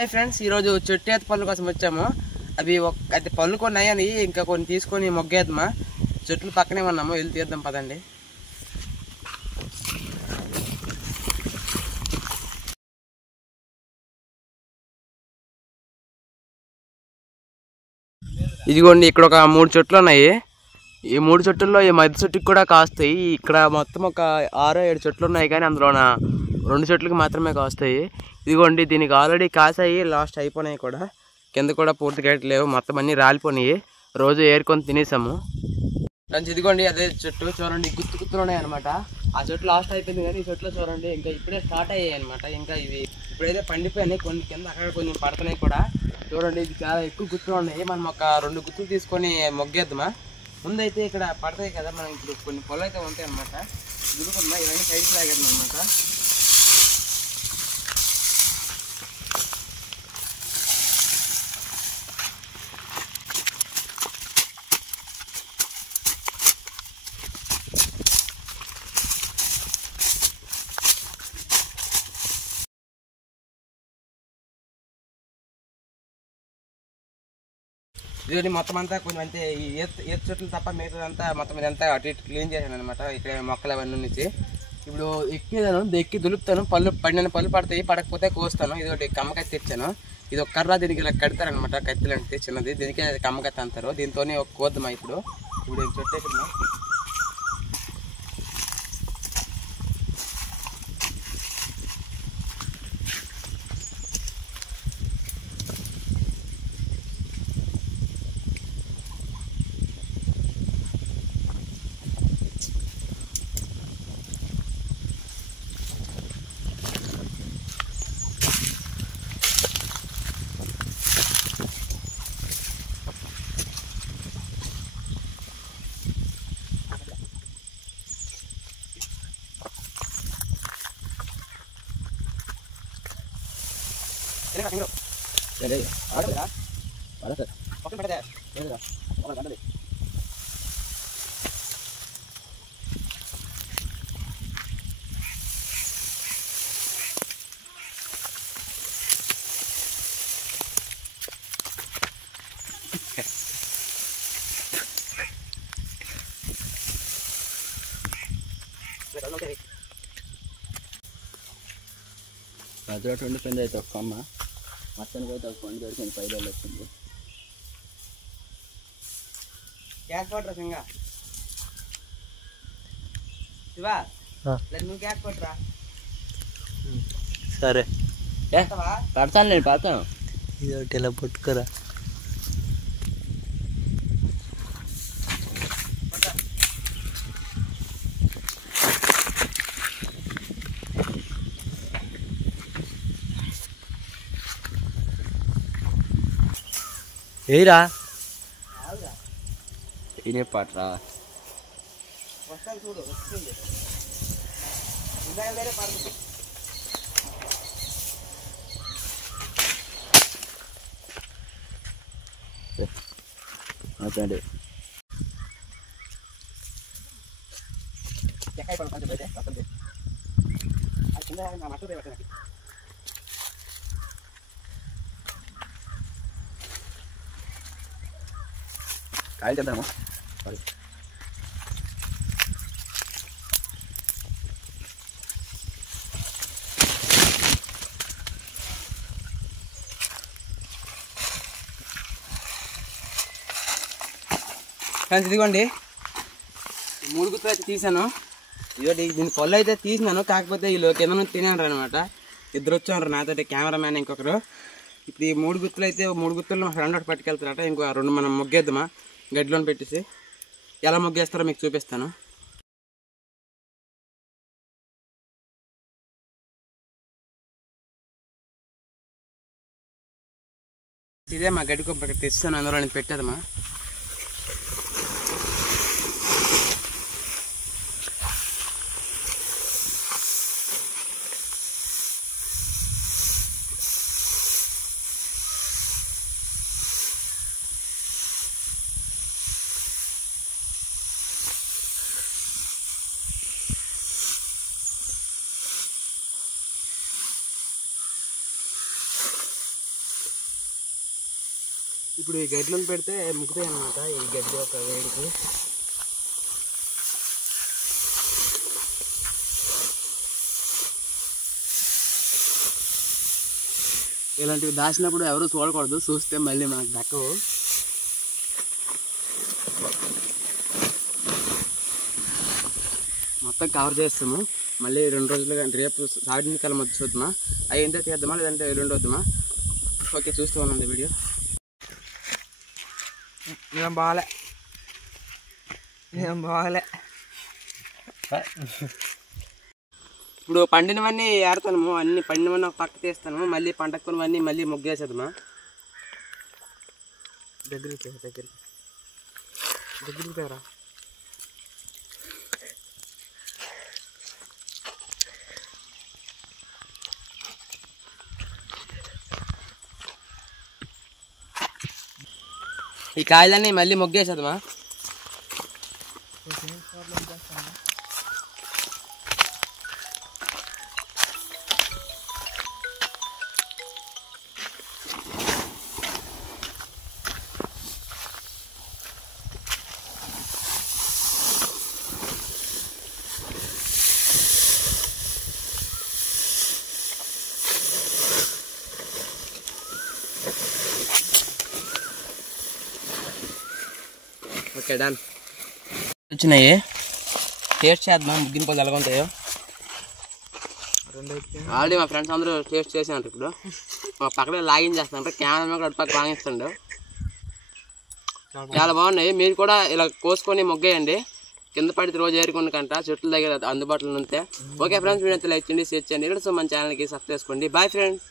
Hi friends, ఈరోజు చెట్టు ఏత పనుల కోసం వచ్చాము. అవి అది పనులు కొన్ని అయ్యాయి, ఇంకా కొన్ని తీసుకొని మొగ్గేద్దామా. చెట్లు పక్కనే ఉన్నాము, వెళ్ళి తీద్దాం పదండి. ఇదిగోండి, ఇక్కడ ఒక 3 చెట్లు ఉన్నాయి. ఈ 3 చెట్టుల్లో ఈ మధ్య చెట్టుకి కూడా కాస్తాయి. ఇక్కడ మొత్తం ఒక 6-7 చెట్లు ఉన్నాయి, కానీ అందులో 2 చెట్లకి మాత్రమే కాస్తాయి. ఇదిగోండి, దీనికి ఆల్రెడీ కాసాయి, లాస్ట్ అయిపోయినాయి కూడా. కింద కూడా పూర్తిగా లేవు, మొత్తం అన్నీ రాలిపోయినాయి. రోజు ఏరుకొని తినేసాము. ఫ్రెండ్స్, ఇదిగోండి అదే చెట్టు చూడండి, గుత్తులు ఉన్నాయి అనమాట. ఆ చెట్టు లాస్ట్ అయిపోయింది, కానీ ఈ చెట్లు చూడండి ఇంకా ఇప్పుడే స్టార్ట్ అయ్యాయి అనమాట. ఇంకా ఇవి ఇప్పుడైతే పండిపోయినాయి, కొన్ని కింద అక్కడ కొన్ని పడుతున్నాయి కూడా. చూడండి, ఇది చాలా ఎక్కువ గుత్తులు ఉన్నాయి. మనం ఒక 2 గుత్తులు తీసుకొని మొగ్గేద్దామా. ముందైతే ఇక్కడ పడతాయి కదా, మనం ఇప్పుడు కొన్ని పొలం అయితే ఉంటాయి అనమాట. దులుపున్నా ఇవన్నీ సైడ్కి లాగేద్దాం అనమాట. ఇదిగోండి, మొత్తం అంతా కొంచెం అంటే ఈ ఏత్ చెట్లు తప్ప మిగతాదంతా మొత్తం ఇదంతా అటు ఇటు క్లీన్ చేశాను అనమాట. ఇక్కడ మొక్కలు అవన్నీ నుంచి ఇప్పుడు ఎక్కి దులుపుతాను. పడిన పళ్ళు పడతాయి, పడకపోతే కోస్తాను. ఇది ఒకటి కమ్మకత్తి తెచ్చాను. ఇది ఒక కర్ర, దీనికి ఇలా కడతారనమాట. కత్తి లాంటిది చిన్నది, దీనికి కమ్మకత్తి అంటారు. దీంతోనే ఒక కోద్దామా. ఇప్పుడు చెట్టు ఎక్కినా మధ్యలో 20 పెండ్ అయితే ఒక అమ్మ మొత్తానికి అయితే ఒక పండు దొరికింది. 5 రోజులు వచ్చింది. గ్యాస్ కొట్టరా సింగా శివా, నువ్వు గ్యాస్ కొట్టరా. సరే పడతాను, నేను పడతాను. ఇది ఒకటి ఇలా పట్టుకురా. ఏరా ఇనే పట్రా. వస్తాను చూడు, వస్తుంది. వేరే పడుతుంది. అదే ఎక్కడ పడుతుంది అయితే వస్తుంది. అది కింద నా మట్టు రేపటి కాయలు తెద్దాము. ఫ్రెండ్స్, ఇదిగోండి 3 గుత్తులు అయితే తీసాను. ఇదిగోండి, దీని పళ్ళు అయితే తీసినాను. కాకపోతే వీళ్ళు కింద నుంచి తినేవారు అనమాట. 2 వచ్చారు నాతో, కెమెరామ్యాన్ ఇంకొకరు. ఇప్పుడు ఈ 3 గుత్తులు అయితే 3 గుత్తులు మా ఫ్రెండ్ ఒకటి పట్టుకెళ్తారట. ఇంకో 2 మనం మొగ్గేద్దామా గడ్డిలోని పెట్టేసి. ఎలా మొగ్గేస్తారో మీకు చూపిస్తాను. ఇదే మా గడ్డి కొప్ప తెస్తాను, అందులో నేను పెట్టేదమ్మా. ఇప్పుడు ఈ గడ్డిలో పెడితే ముక్కుతాయి అన్నమాట. ఈ గడ్డి ఒక వేడికి ఇలాంటివి దాచినప్పుడు ఎవరు చూడకూడదు, చూస్తే మళ్ళీ మనకు దక్కవు. మొత్తం కవర్ చేస్తాము. మళ్ళీ 2 రోజులు కానీ రేపు సాయంకాలం మధ్య చూద్దామా, అవి ఎంత తీద్దామా లేదంటే ఎల్లుండి వద్దామా. ఓకే, చూస్తూ ఉన్నాం వీడియో. ఏం బాగాలే ఇప్పుడు పండినవన్నీ ఏరుతాము, అన్ని పండినవన్నీ ఒక పక్క తీస్తాను, మళ్ళీ పంటకున్నవన్నీ మళ్ళీ ముగ్గేసేద్దామా. దగ్గరికి తేరా. ఈ కాయలన్నీ మళ్ళీ ముగ్గేసేద్దామా. Okay, done. వచ్చినాయి, టేస్ట్ చేద్దాం ముగ్గిన పళ్ళు ఎలా ఉంటాయో. ఆల్రెడీ మా ఫ్రెండ్స్ అందరూ టేస్ట్ చేసినారు. ఇప్పుడు మా పక్కనే లాగించేస్తాను, కెమెరా కూడా పక్క లాగిస్తాడు. చాలా బాగున్నాయి. మీరు కూడా ఇలా కోసుకొని మొగ్గేయండి, కింద పడితే రోజు ఏరుకున్న కంట చెట్ల దగ్గర అందుబాటులో ఉంటే. ఓకే ఫ్రెండ్స్, వీడియో లైక్ చేయండి, షేర్ చేయండి. ఇక్కడ సో మన ఛానల్కి సబ్స్క్రైబ్ చేసుకోండి. Bye friends.